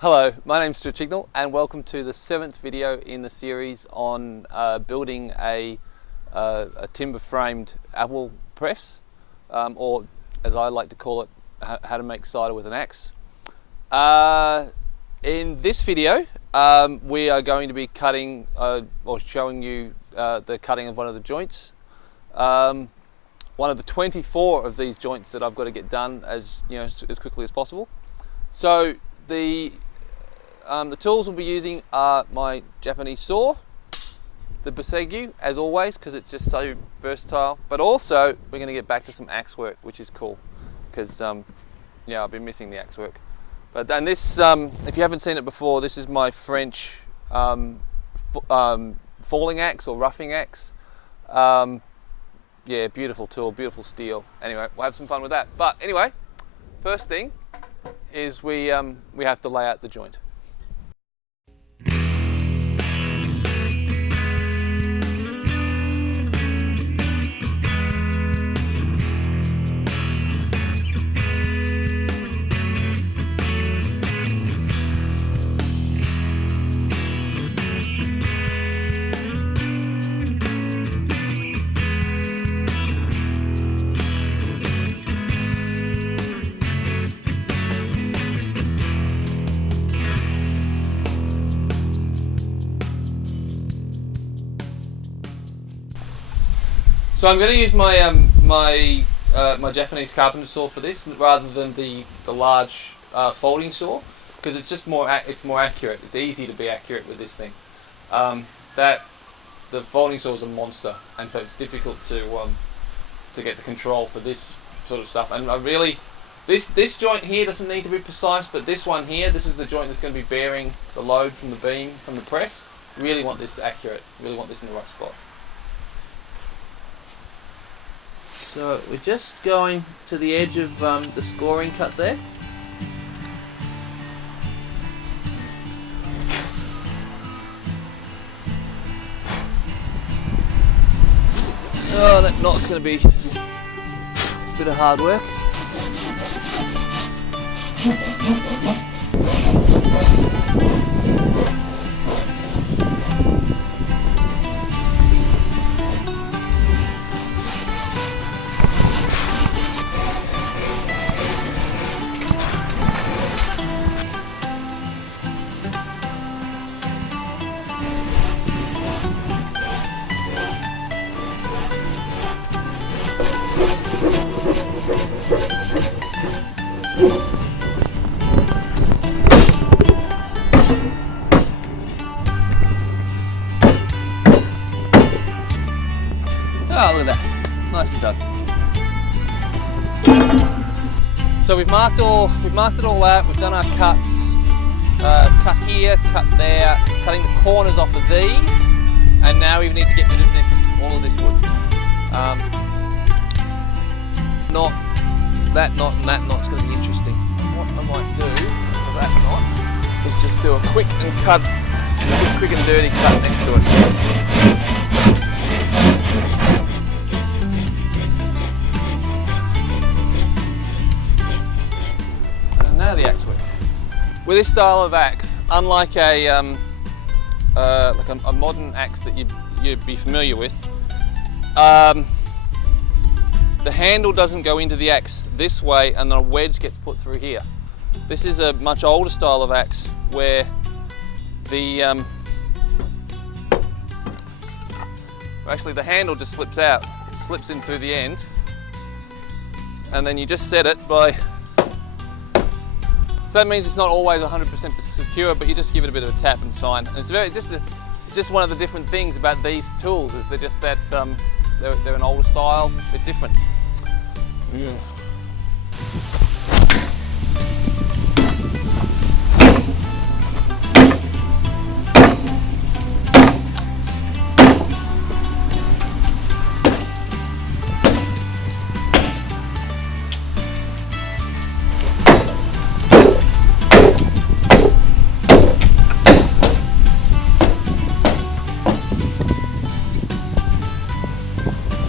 Hello, my name's Stuart Chignall and welcome to the 7th video in the series on building a timber framed apple press, or as I like to call it, how to make cider with an axe. In this video we are going to be cutting or showing you the cutting of one of the joints. One of the 24 of these joints that I've got to get done as quickly as possible. So the tools we'll be using are my Japanese saw, the Bosegu, as always, because it's just so versatile. But also, we're going to get back to some axe work, which is cool, because I've been missing the axe work. But then this, if you haven't seen it before, this is my French falling axe or roughing axe. Yeah, beautiful tool, beautiful steel. Anyway, we'll have some fun with that. But anyway, first thing is we have to lay out the joint. So I'm going to use my my Japanese carpenter saw for this rather than the large folding saw, because it's just more accurate. It's easy to be accurate with this thing. The folding saw is a monster, and so it's difficult to get the control for this sort of stuff. And this joint here doesn't need to be precise, but this one here, this is the joint that's going to be bearing the load from the beam from the press. Really want this accurate. Really want this in the right spot. So we're just going to the edge of the scoring cut there. Oh, that knot's going to be a bit of hard work. Oh, look at that, nicely done. So we've marked it all out. We've done our cuts. Cut here, cut there, cutting the corners off of these, and now we need to get rid of all of this wood. That knot and that knot's going to be interesting. What I might do for that knot is just do a quick and dirty cut next to it. And now the axe work. With this style of axe, unlike a modern axe that you'd be familiar with, the handle doesn't go into the axe this way and a wedge gets put through here. This is a much older style of axe where the handle just slips out, slips in through the end, and then you just set it by. So that means it's not always 100% secure, but you just give it a bit of a tap and it's fine. And it's just one of the different things about these tools is they're just that they're an older style, a bit different. Yeah.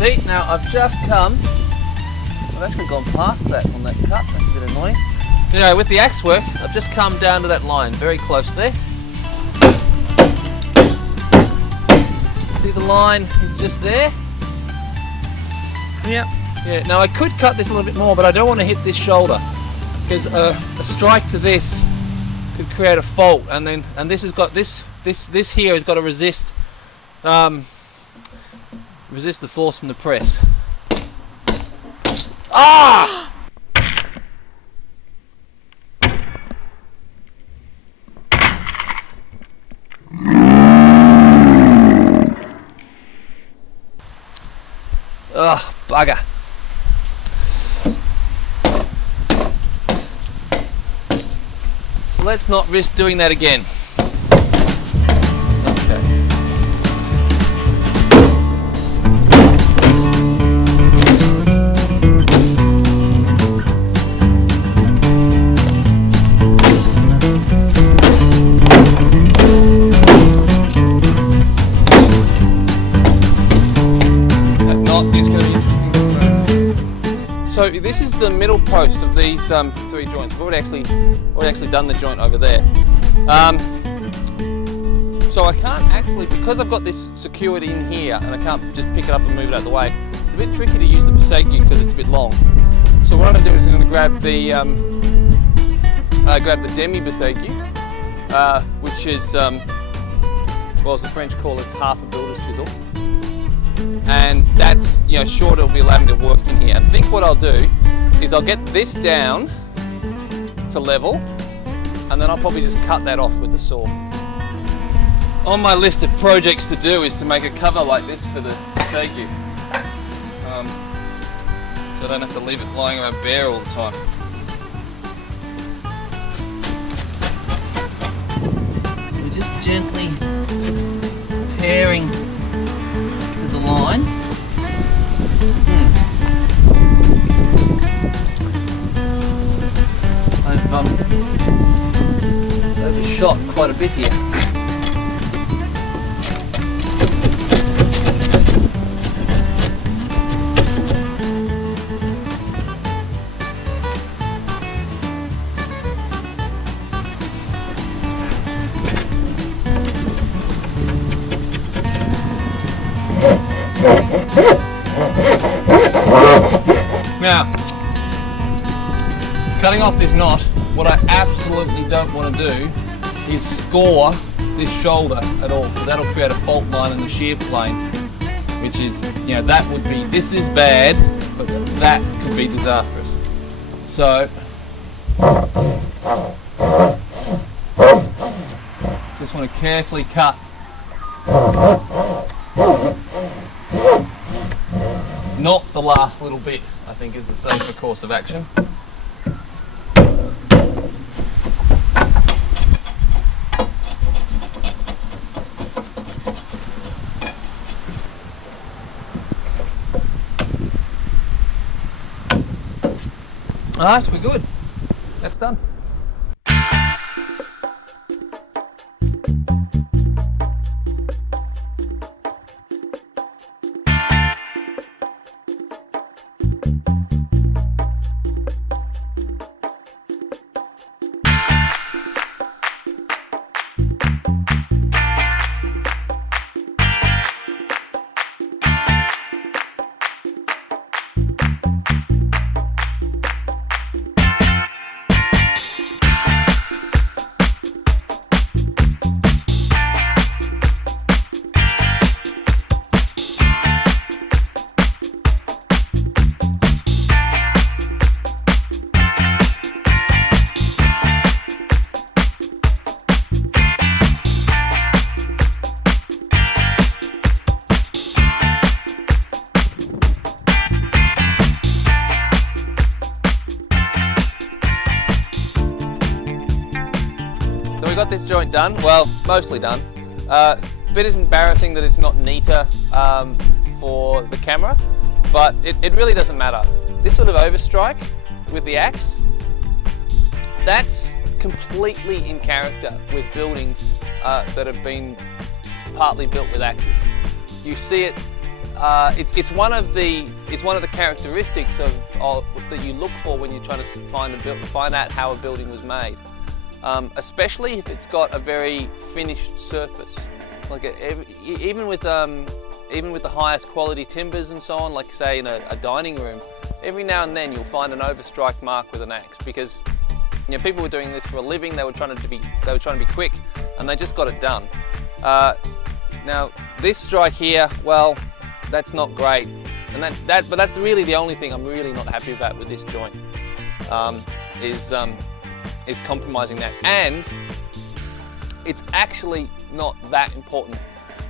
See, now I've actually gone past that on that cut, that's a bit annoying. Anyway, with the axe work, I've just come down to that line, very close there. See the line is just there? Yep. Yeah, now I could cut this a little bit more, but I don't want to hit this shoulder, because a strike to this could create a fault, and this has got this here has got to resist the force from the press. Ah! Ugh, bugger. So let's not risk doing that again. So this is the middle post of these 3 joints. We've already actually done the joint over there. So I can't actually, because I've got this secured in here and I can't just pick it up and move it out of the way, it's a bit tricky to use the Passaic because it's a bit long. So what I'm going to do is I'm going to grab the demi Passaic, which is, well, as the French call it, half a builder's chisel. And that's, short, it'll be allowing me to work in here. And I think what I'll do is I'll get this down to level, and then I'll probably just cut that off with the saw. On my list of projects to do is to make a cover like this for the Segu, so I don't have to leave it lying around bare all the time. We're just gently pairing the line. I've overshot quite a bit here. Now, cutting off this knot, what I absolutely don't want to do is score this shoulder at all, because that'll create a fault line in the shear plane, which is, that would be, this is bad, but that could be disastrous. So, just want to carefully cut. Not the last little bit, I think, is the safer course of action. Alright, we're good. That's done. Got this joint done, well, mostly done. A bit embarrassing that it's not neater for the camera, but it really doesn't matter. This sort of overstrike with the axe, that's completely in character with buildings that have been partly built with axes. You see it. It's one of the characteristics of that you look for when you're trying to find out how a building was made. Especially if it's got a very finished surface. Like even with the highest quality timbers and so on, like say in a dining room, every now and then you'll find an overstrike mark with an axe, because people were doing this for a living. They were trying to be quick, and they just got it done. Now this strike here, well, that's not great, and but that's really the only thing I'm really not happy about with this joint, is compromising that. And it's actually not that important,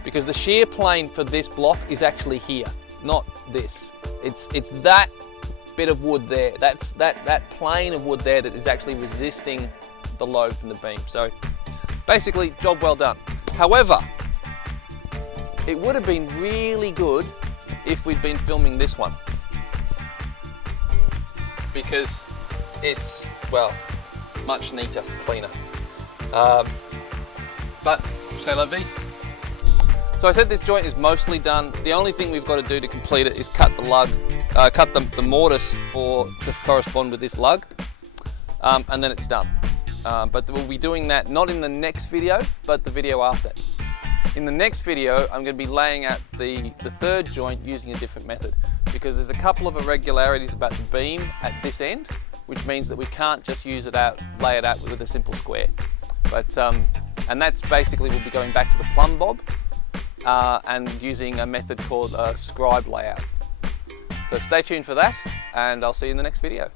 because the shear plane for this block is actually here, not this. It's that bit of wood there. That's that plane of wood there that is actually resisting the load from the beam. So basically, job well done. However, it would have been really good if we'd been filming this one, because it's, well, much neater, cleaner. But c'est la vie. So I said this joint is mostly done. The only thing we've got to do to complete it is cut the lug, cut the mortise to correspond with this lug, and then it's done. But we'll be doing that not in the next video, but the video after. In the next video, I'm going to be laying out the third joint using a different method, because there's a couple of irregularities about the beam at this end, which means that we can't just lay it out with a simple square. But and that's basically, we'll be going back to the plumb bob and using a method called a scribe layout. So stay tuned for that, and I'll see you in the next video.